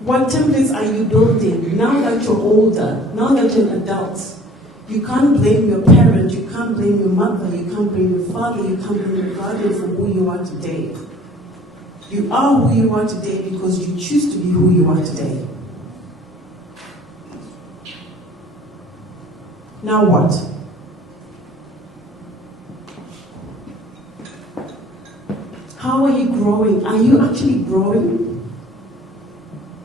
What templates are you building now that you're older, now that you're an adult? You can't blame your parent, you can't blame your mother, you can't blame your father, you can't blame your guardian for who you are today. You are who you are today because you choose to be who you are today. Now what? How are you growing? Are you actually growing?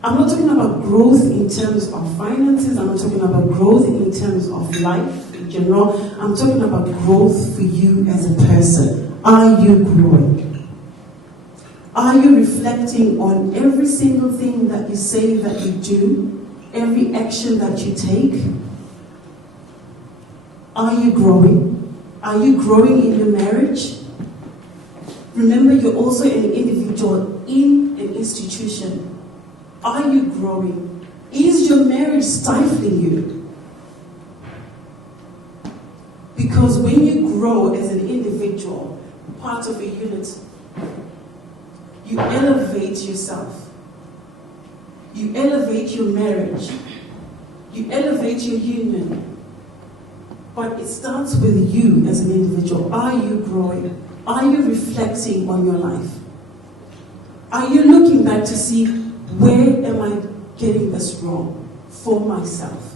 I'm not talking about growth in terms of finances, I'm not talking about growth in terms of life in general. I'm talking about growth for you as a person. Are you growing? Are you reflecting on every single thing that you say that you do, every action that you take? Are you growing? Are you growing in your marriage? Remember, you're also an individual in an institution. Are you growing? Is your marriage stifling you? Because when you grow as an individual, part of a unit, you elevate yourself. You elevate your marriage. You elevate your union. But it starts with you as an individual. Are you growing? Are you reflecting on your life? Are you looking back to see, where am I getting this wrong for myself?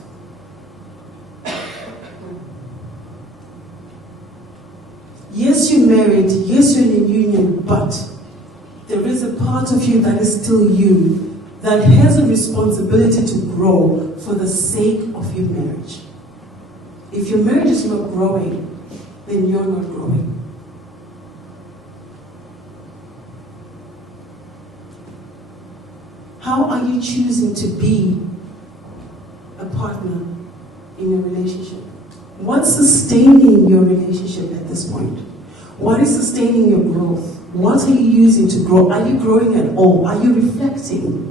Yes, you're married. Yes, you're in a union. But there is a part of you that is still you, that has a responsibility to grow for the sake of your marriage. If your marriage is not growing, then you're not growing. How are you choosing to be a partner in a relationship? What's sustaining your relationship at this point? What is sustaining your growth? What are you using to grow? Are you growing at all? Are you reflecting?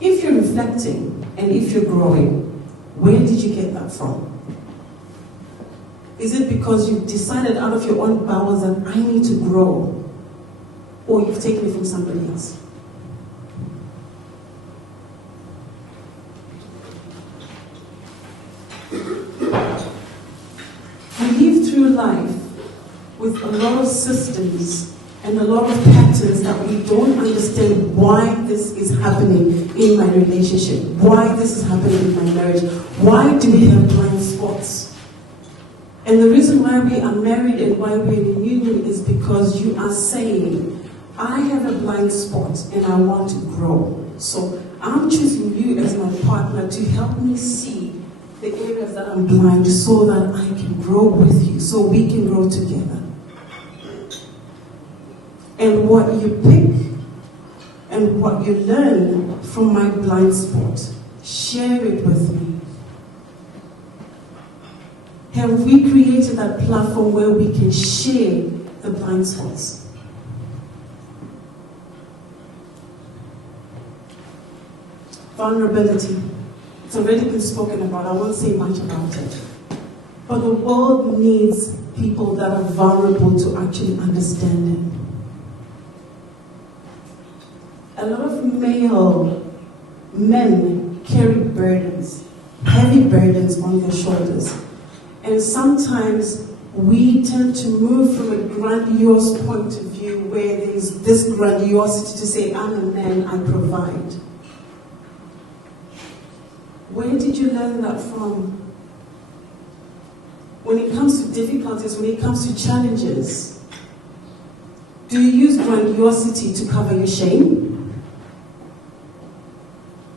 If you're reflecting and if you're growing, where did you get that from? Is it because you've decided out of your own bowels that I need to grow? Or you've taken it from somebody else? We live through life with a lot of systems and a lot of patterns that we don't understand why this is happening in my relationship, why this is happening in my marriage, why do we have blind spots? And the reason why we are married and why we're in a union is because you are saying, I have a blind spot and I want to grow. So I'm choosing you as my partner to help me see the areas that I'm blind so that I can grow with you, so we can grow together. And what you pick and what you learn from my blind spot, share it with me. Have we created that platform where we can share the blind spots? Vulnerability. It's already been spoken about. I won't say much about it. But the world needs people that are vulnerable to actually understand it. A lot of men carry burdens, heavy burdens on their shoulders. And sometimes we tend to move from a grandiose point of view where there's this grandiosity to say, I'm a man, I provide. Where did you learn that from? When it comes to difficulties, when it comes to challenges, do you use grandiosity to cover your shame?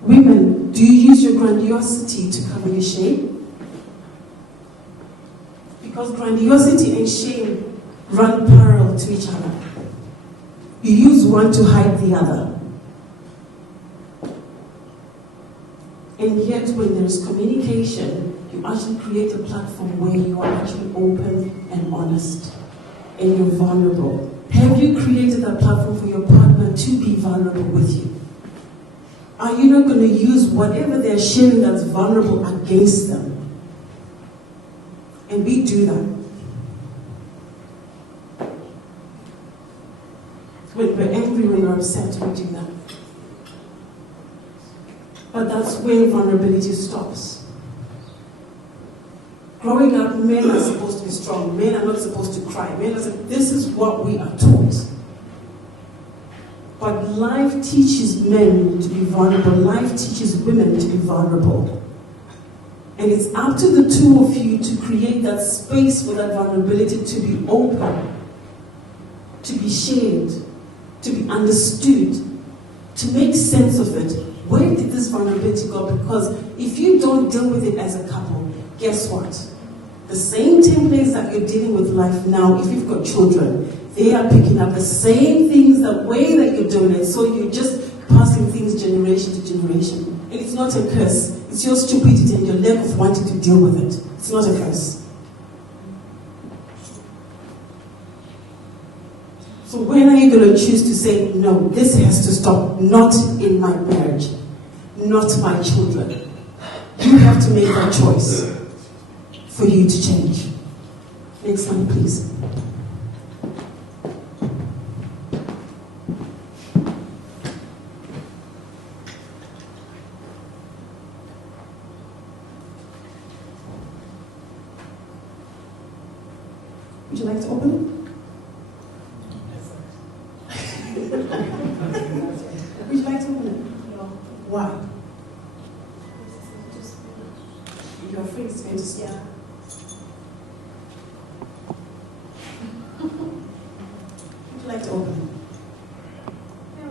Women, do you use your grandiosity to cover your shame? Because grandiosity and shame run parallel to each other. You use one to hide the other. And yet, when there is communication, you actually create a platform where you are actually open and honest, and you're vulnerable. Have you created that platform for your partner to be vulnerable with you? Are you not going to use whatever they're sharing that's vulnerable against them? And we do that. When we're angry, when we're upset, we do that. But that's where vulnerability stops. Growing up, men are supposed to be strong. Men are not supposed to cry. This is what we are taught. But life teaches men to be vulnerable. Life teaches women to be vulnerable. And it's up to the two of you to create that space for that vulnerability to be open, to be shared, to be understood, to make sense of it. Where did this vulnerability go? Because if you don't deal with it as a couple, guess what? The same templates that you're dealing with life now, if you've got children, they are picking up the same things, the way that you're doing it. So you're just passing things generation to generation. And it's not a curse. It's your stupidity and your lack of wanting to deal with it. It's not a curse. So when are you going to choose to say, no, this has to stop, not in my marriage, not my children? You have to make that choice for you to change. Next slide, please. Would you like to open it? Would you like to open it? No. Why? You're afraid it's going to stop. Yeah. Would you like to open it? No.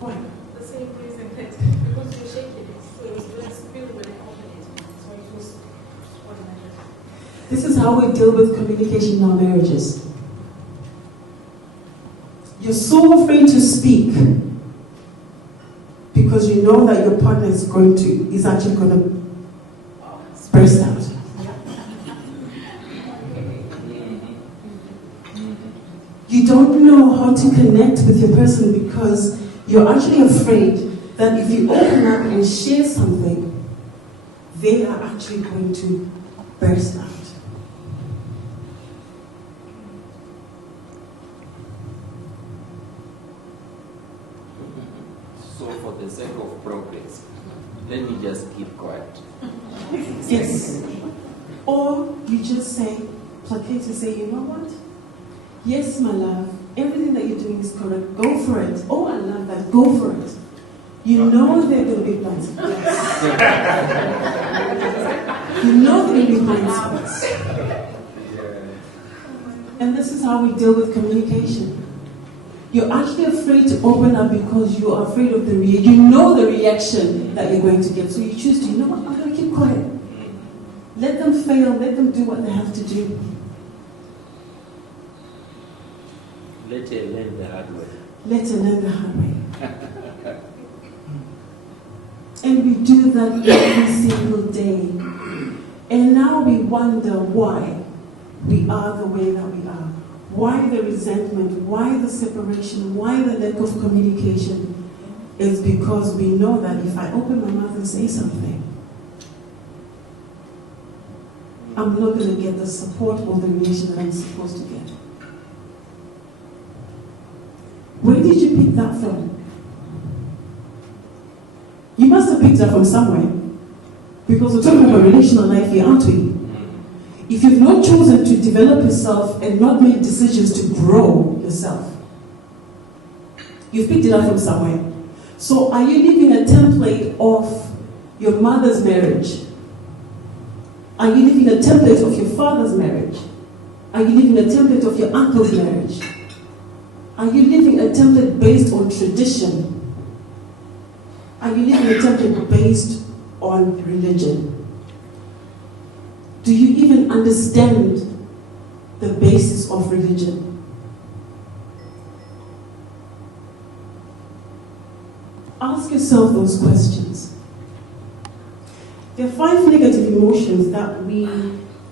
Why? The same reason that because you're shaking it, so it was less feel when I opened it. So it was automatic. This is how we deal with communication in our marriages. You're so afraid to speak because you know that your partner is actually going to burst out. You don't know how to connect with your person because you're actually afraid that if you open up and share something, they are actually going to burst out. So for the sake of progress, let me just keep quiet. Yes. Or you just say, placate and say, you know what? Yes, my love, everything that you're doing is correct. Go for it. Oh, I love that. Go for it. You know there will be blind spots. You know there will be blind spots. And this is how we deal with communication. You're actually afraid to open up because you are afraid of the reaction. You know the reaction that you're going to get. So you choose to, you know what, I'm going to keep quiet. Let them fail. Let them do what they have to do. Let her learn the hard way. Let her learn the hard way. And we do that every single day. And now we wonder why we are the way that we are. Why the resentment? Why the separation? Why the lack of communication? Is because we know that if I open my mouth and say something, I'm not going to get the support or the reaction that I'm supposed to get. Where did you pick that from? You must have picked that from somewhere. Because we're talking about relational life here, aren't we? If you've not chosen to develop yourself and not make decisions to grow yourself, you've picked it up from somewhere. So are you living a template of your mother's marriage? Are you living a template of your father's marriage? Are you living a template of your uncle's marriage? Are you living a template based on tradition? Are you living a template based on religion? Do you even understand the basis of religion? Ask yourself those questions. There are 5 negative emotions that we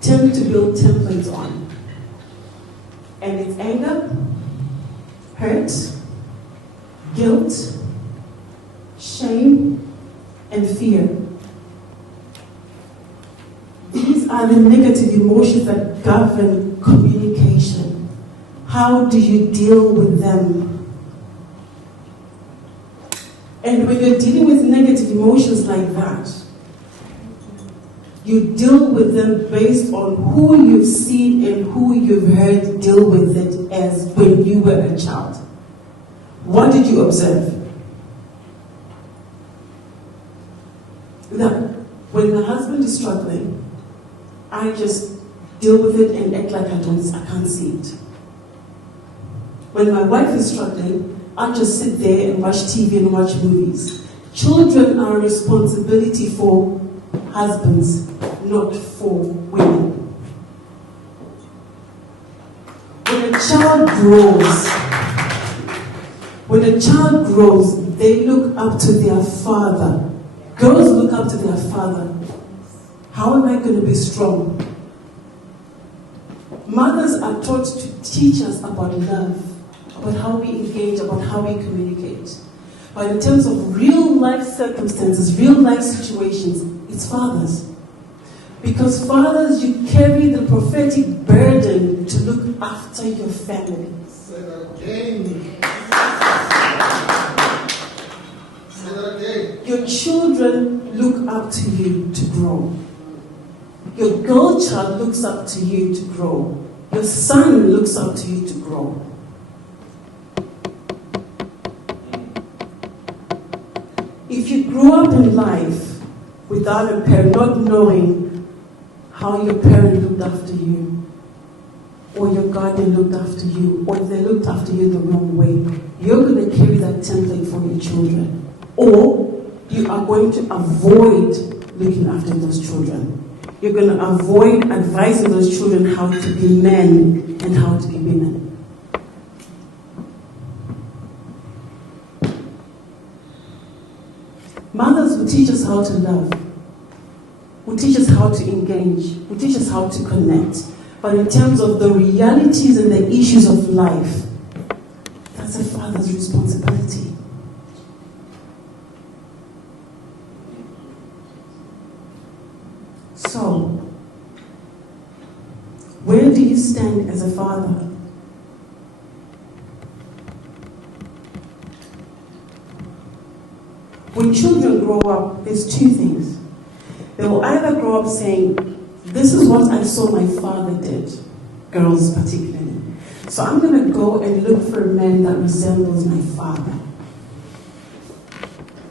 tend to build templates on. And it's anger, hurt, guilt, shame, and fear. These are the negative emotions that govern communication. How do you deal with them? And when you're dealing with negative emotions like that, you deal with them based on who you've seen and who you've heard deal with it as when you were a child. What did you observe? That when the husband is struggling, I just deal with it and act like I can't see it. When my wife is struggling, I just sit there and watch TV and watch movies. Children are a responsibility for husbands, not for women. When a child grows, they look up to their father. Girls look up to their father. How am I going to be strong? Mothers are taught to teach us about love, about how we engage, about how we communicate. But in terms of real life circumstances, real life situations, it's fathers. Because fathers, you carry the prophetic burden to look after your family. Say that again. Say that again. Your children look up to you to grow. Your girl child looks up to you to grow. Your son looks up to you to grow. If you grow up in life without a parent, not knowing how your parent looked after you, or your guardian looked after you, or they looked after you the wrong way, you're going to carry that template for your children. Or you are going to avoid looking after those children. You're going to avoid advising those children how to be men and how to be women. Mothers will teach us how to love, will teach us how to engage, will teach us how to connect. But in terms of the realities and the issues of life, that's a father's responsibility. So, where do you stand as a father? When children grow up, there's two things. They will either grow up saying, this is what I saw my father did, girls particularly. So I'm going to go and look for a man that resembles my father.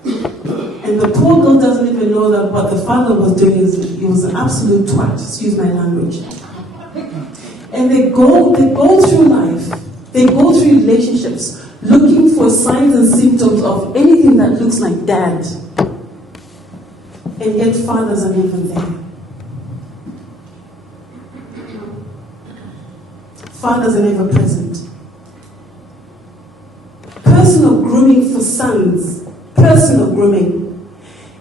And the poor girl doesn't even know that what the father was doing is he was an absolute twat, excuse my language. And they go through life, they go through relationships, looking for signs and symptoms of anything that looks like dad. And yet fathers are never there. Fathers are never present. Personal grooming for sons. Personal grooming.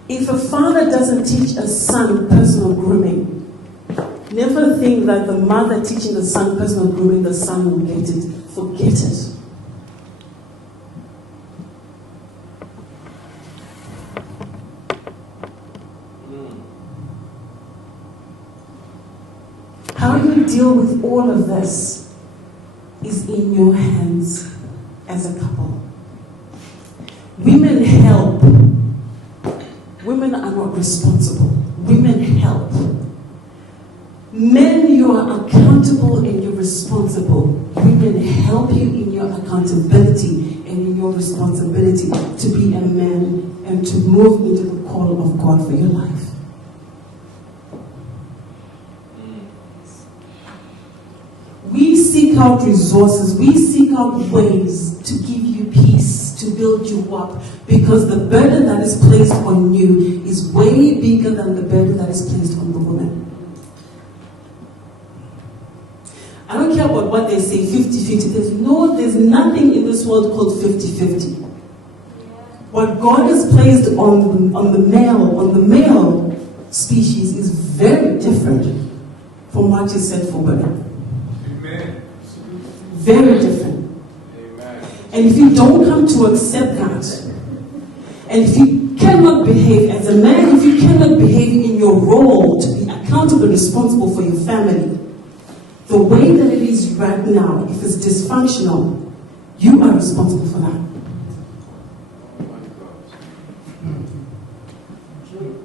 If a father doesn't teach a son personal grooming, never think that the mother teaching the son personal grooming, the son will get it. Forget it. How you deal with all of this is in your hands as a couple. Women help. Women are not responsible. Women help. Men, you are accountable and you're responsible. Women help you in your accountability and in your responsibility to be a man and to move into the call of God for your life. We seek out resources, we seek out ways to give you peace, to build you up, because the burden that is placed on you is way bigger than the burden that is placed on the woman. I don't care about what they say, 50-50. There's nothing in this world called 50-50. What God has placed on the male species is very different from what is said for women. Very different. Amen. And if you don't come to accept that, and if you cannot behave as a man, if you cannot behave in your role to be accountable and responsible for your family, the way that it is right now, if it's dysfunctional, you are responsible for that.